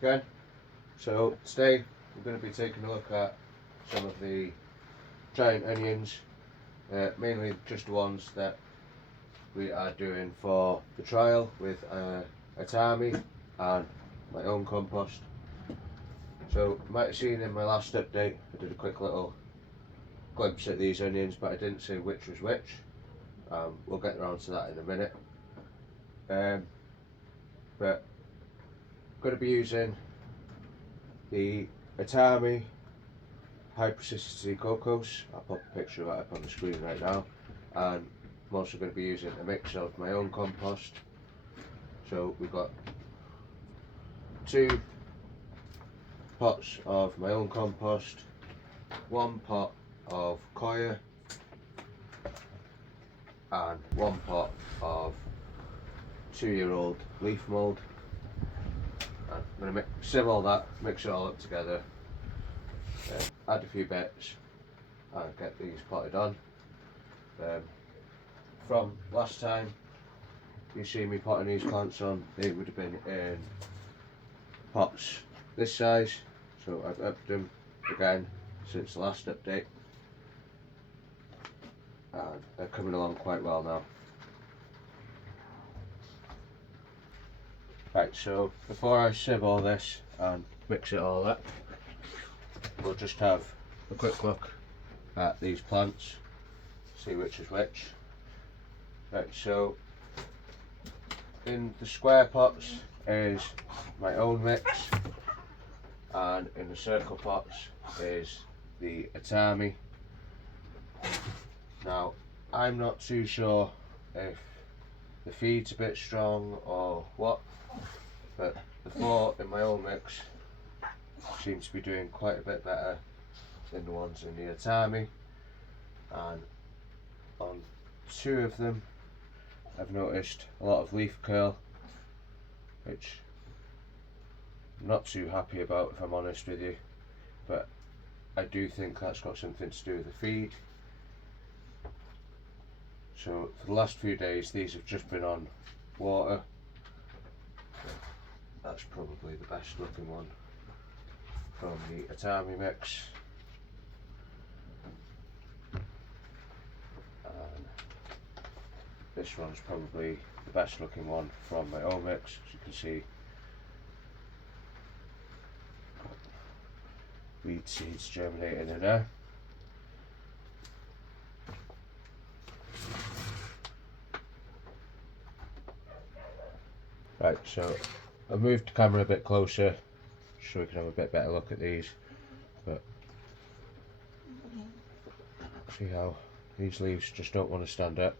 again. So today we're going to be taking a look at some of the giant onions, mainly just the ones that we are doing for the trial with ATAMI and my own compost. So you might have seen in my last update I did a quick little glimpse at these onions, but I didn't say which was which. We'll get around to that in a minute. But I'm going to be using the ATAMI High Porosity Cocos. I'll pop a picture of that up on the screen right now. And I'm also going to be using a mix of my own compost. So we've got 2 pots of my own compost, 1 pot of coir, and 1 pot of 2-year-old leaf mould. I'm going to sieve all that, mix it all up together, add a few bits and get these potted on. From last time you see me potting these plants on, they would have been in pots this size, so I've upped them again since the last update and they're coming along quite well now. Right, so before I sieve all this and mix it all up, we'll just have a quick look at these plants, see which is which. Right, so in the square pots is my own mix, and in the circle pots is the ATAMI. Now, I'm not too sure if the feed's a bit strong or what, but the 4 in my own mix seem to be doing quite a bit better than the ones in the ATAMI, and on 2 of them I've noticed a lot of leaf curl, which I'm not too happy about if I'm honest with you, but I do think that's got something to do with the feed. So for the last few days these have just been on water. That's probably the best looking one from the ATAMI mix. And this one's probably the best looking one from my own mix, as you can see. Weed seeds germinating in there. Right, so I've moved the camera a bit closer so we can have a bit better look at these, but see how these leaves just don't want to stand up,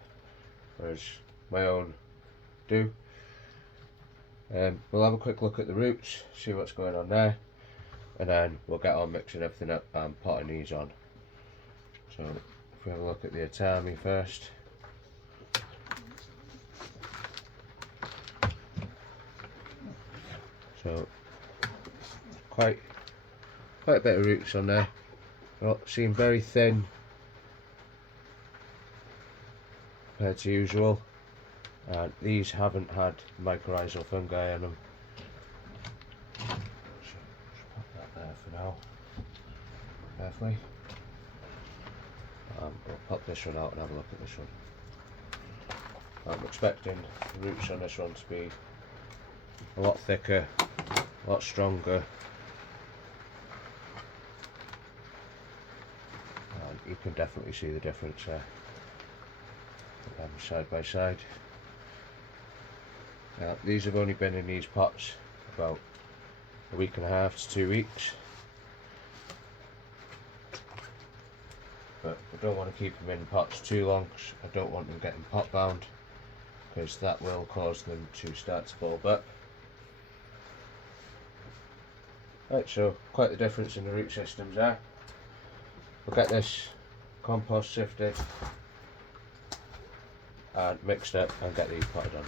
whereas my own do. We'll have a quick look at the roots, see what's going on there, and then we'll get on mixing everything up and potting these on. So if we have a look at the ATAMI first. So quite a bit of roots on there. Well, seem very thin compared to usual, and these haven't had mycorrhizal fungi on them. Just put that there for now, carefully. We'll pop this one out and have a look at this one. I'm expecting the roots on this one to be a lot thicker, a lot stronger, and you can definitely see the difference there. Put them side by side. Now, these have only been in these pots about a week and a half to 2 weeks, but I don't want to keep them in pots too long because I don't want them getting pot bound, because that will cause them to start to bulb up. Right, so quite the difference in the root systems there. We'll get this compost sifted and mixed up and get these potted on.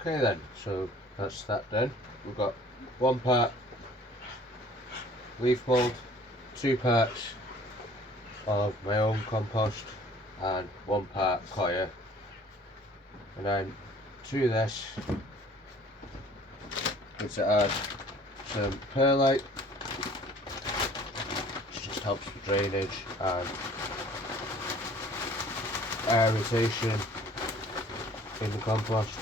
Okay then, so that's that done. We've got 1 part leaf mould, 2 parts of my own compost and 1 part coir, and then to this I'm going to add some perlite, which just helps with drainage and aeration in the compost.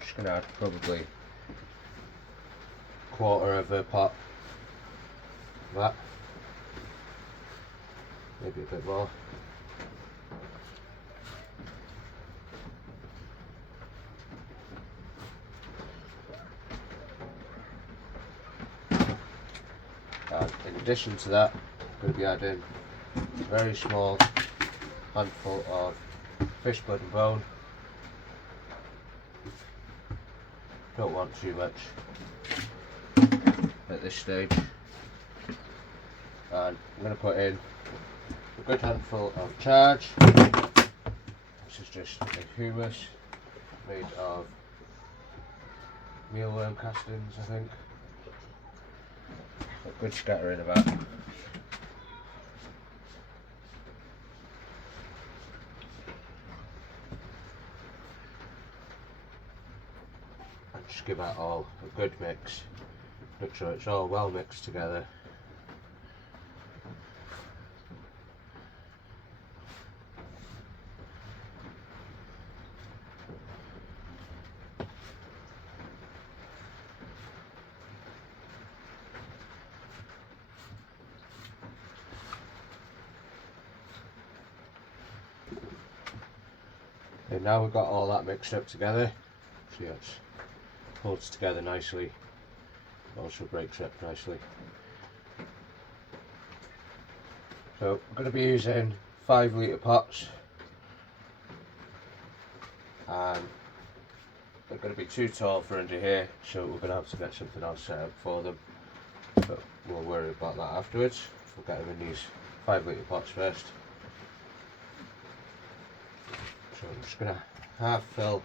Just going to add probably 1/4 of a pot of that, maybe a bit more. And in addition to that, I'm going to be adding a very small handful of fishbloodandbone. Don't want too much at this stage. And I'm going to put in a good handful of charge. This is just a humus made of mealworm castings, I think. A good scattering of that. And just give that all a good mix. Make sure it's all well mixed together. And now we've got all that mixed up together, see it holds together nicely, also breaks up nicely. So I'm going to be using 5 litre pots, and they're going to be too tall for under here, so we're going to have to get something else set up for them, but we'll worry about that afterwards. We'll get them in these 5 litre pots first. So I'm just going to half fill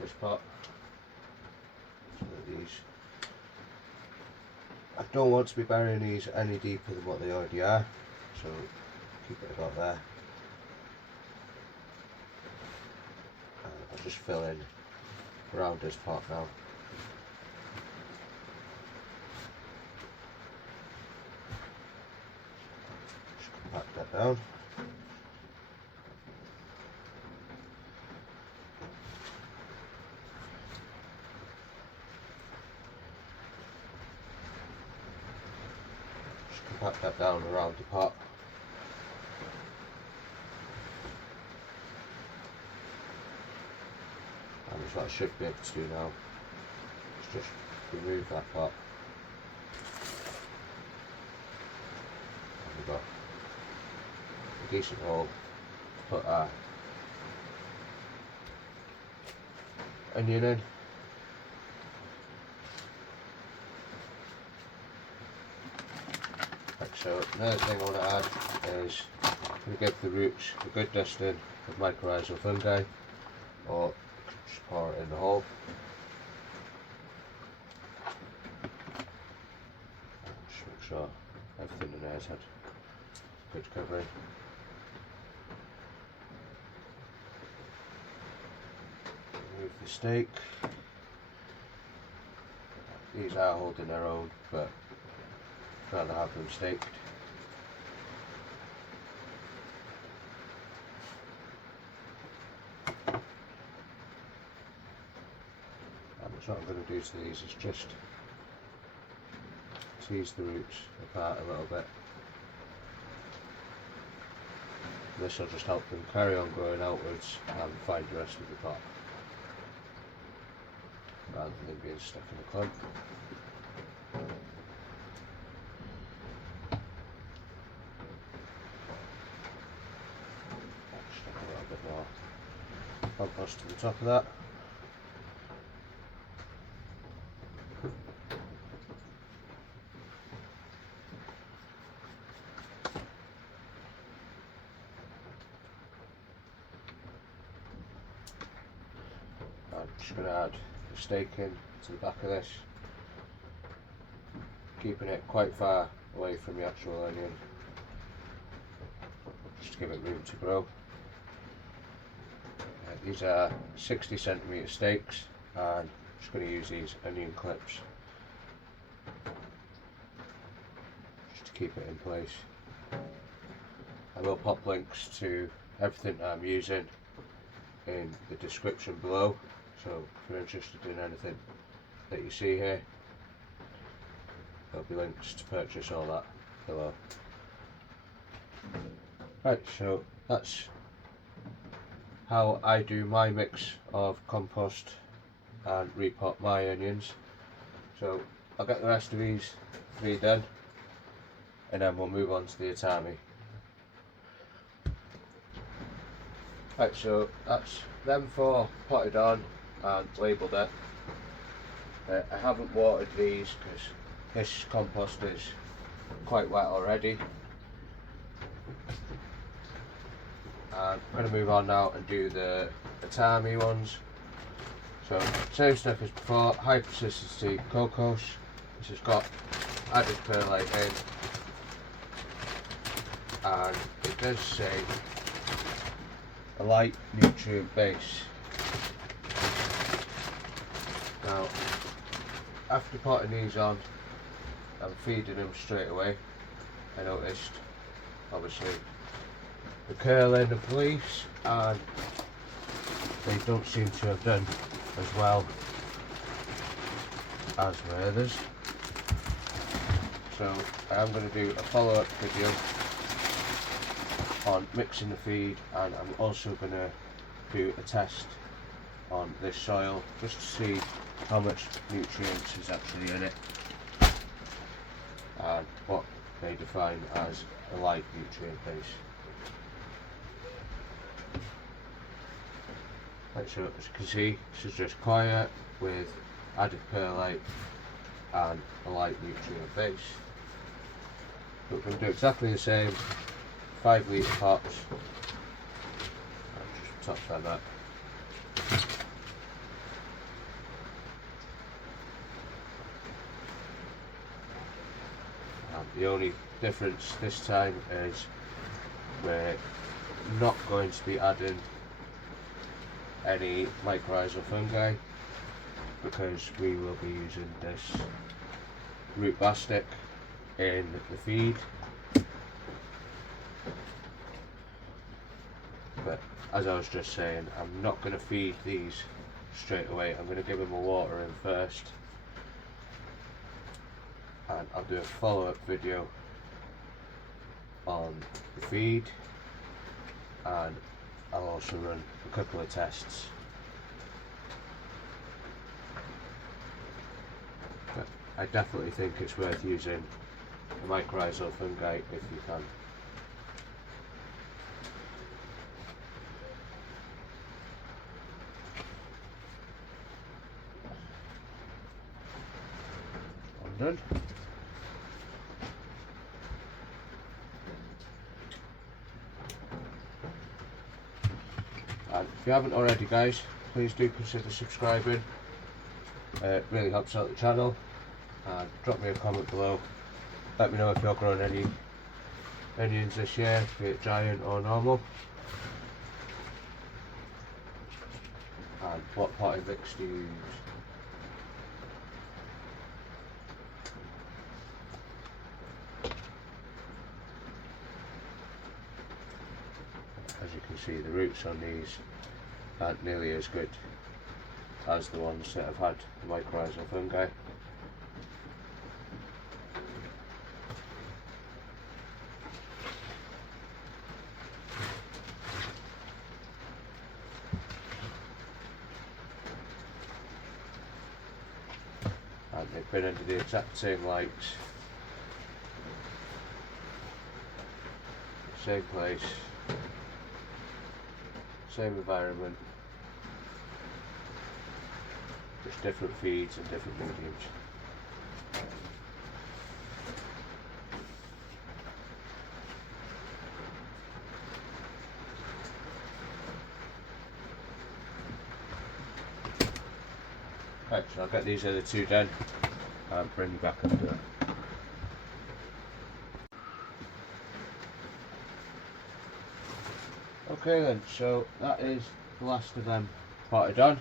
this pot. These. I don't want to be burying these any deeper than what they already are, so keep it about there. And I'll just fill in around this pot now. Just compact that down. Pack that down around the pot. And what I should be able to do now is just remove that pot. And we've got a decent hole to put our onion in. So another thing I want to add is I'm going to give the roots a good dusting of mycorrhizal fungi, or just pour it in the hole. Just make sure everything in there has had good covering. Remove the stake. These are holding their own, but I'd rather have them staked. And what I'm going to do to these is just tease the roots apart a little bit. This will just help them carry on growing outwards and find the rest of the pot, rather than being stuck in a clump. Compost to the top of that. I'm just going to add the stake in to the back of this, keeping it quite far away from the actual onion, just to give it room to grow. These are 60cm stakes, and I'm just going to use these onion clips just to keep it in place. I will pop links to everything that I'm using in the description below, so if you're interested in anything that you see here, there'll be links to purchase all that below. Right, so that's how I do my mix of compost and repot my onions. So I'll get the rest of these 3 done, and then we'll move on to the ATAMI. Right, so that's them 4 potted on and labelled it. I haven't watered these because this compost is quite wet already. I'm going to move on now and do the ATAMI ones. So same stuff as before, High Porosity Cocos. This has got added perlite in, and it does say a light nutrient base. Now, after potting these on and feeding them straight away, I noticed obviously the curling of the leaves, and they don't seem to have done as well as my others. So I am going to do a follow-up video on mixing the feed, and I'm also going to do a test on this soil just to see how much nutrients is actually in it and what they define as a light nutrient base. Right, so as you can see, this is just coir with added perlite and a light nutrient base. But we're going to do exactly the same, 5 litre pots. I'll just top that up. And the only difference this time is we're not going to be adding any mycorrhizal fungi, because we will be using this root bastic in the feed. But as I was just saying, I'm not going to feed these straight away. I'm going to give them a watering first, and I'll do a follow-up video on the feed, and I'll also run a couple of tests. But I definitely think it's worth using a mycorrhizal fungi if you can. I'm done. And if you haven't already, guys, please do consider subscribing. It really helps out the channel. And drop me a comment below. Let me know if you're growing any onions this year, be it giant or normal, and what potting mix do you use. As you can see, the roots on these aren't nearly as good as the ones that have had the mycorrhizal fungi. And they've been under the exact same lights, same place, same environment, just different feeds and different mediums. Right, so I'll get these other 2 done and bring you back after that. Okay then, so that is the last of them potted on.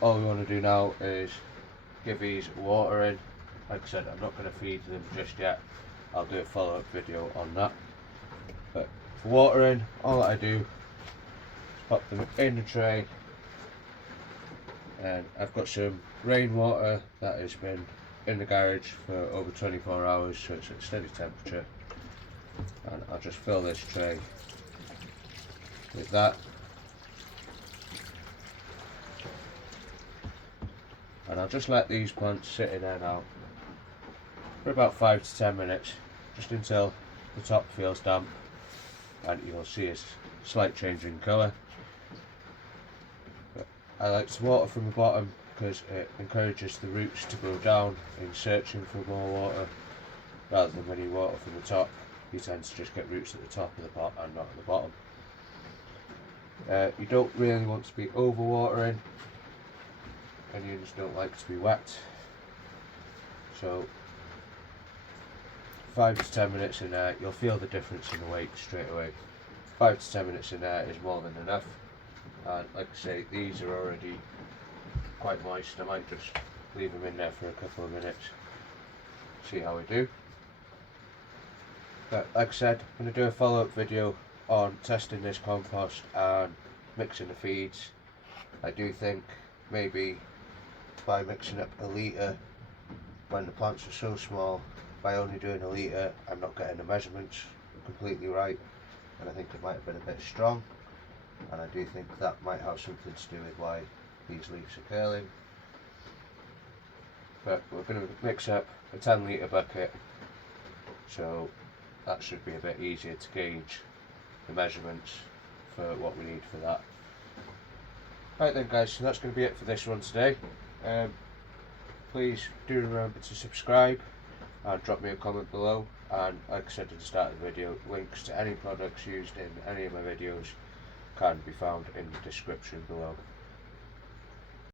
All we want to do now is give these water in. Like I said, I'm not going to feed them just yet. I'll do a follow-up video on that. But for watering, all that I do is pop them in the tray. And I've got some rainwater that has been in the garage for over 24 hours, so it's at steady temperature. And I'll just fill this tray with that. And I'll just let these plants sit in there now for about 5 to 10 minutes, just until the top feels damp and you'll see a slight change in colour. But I like to water from the bottom because it encourages the roots to go down in searching for more water, rather than when you water from the top you tend to just get roots at the top of the pot and not at the bottom. You don't really want to be over watering. Onions don't like to be wet, so 5 to 10 minutes in there, you'll feel the difference in the weight straight away. 5 to 10 minutes in there is more than enough. And like I say, these are already quite moist. I might just leave them in there for a couple of minutes, see how we do. But like I said, I'm going to do a follow-up video on testing this compost and mixing the feeds. I do think maybe by mixing up a litre when the plants are so small, by only doing a litre, I'm not getting the measurements completely right, and I think it might have been a bit strong, and I do think that might have something to do with why these leaves are curling. But we're going to mix up a 10 litre bucket, so that should be a bit easier to gauge the measurements for what we need for that. Right then guys, so that's going to be it for this one today. Please do remember to subscribe and drop me a comment below, and like I said at the start of the video, links to any products used in any of my videos can be found in the description below.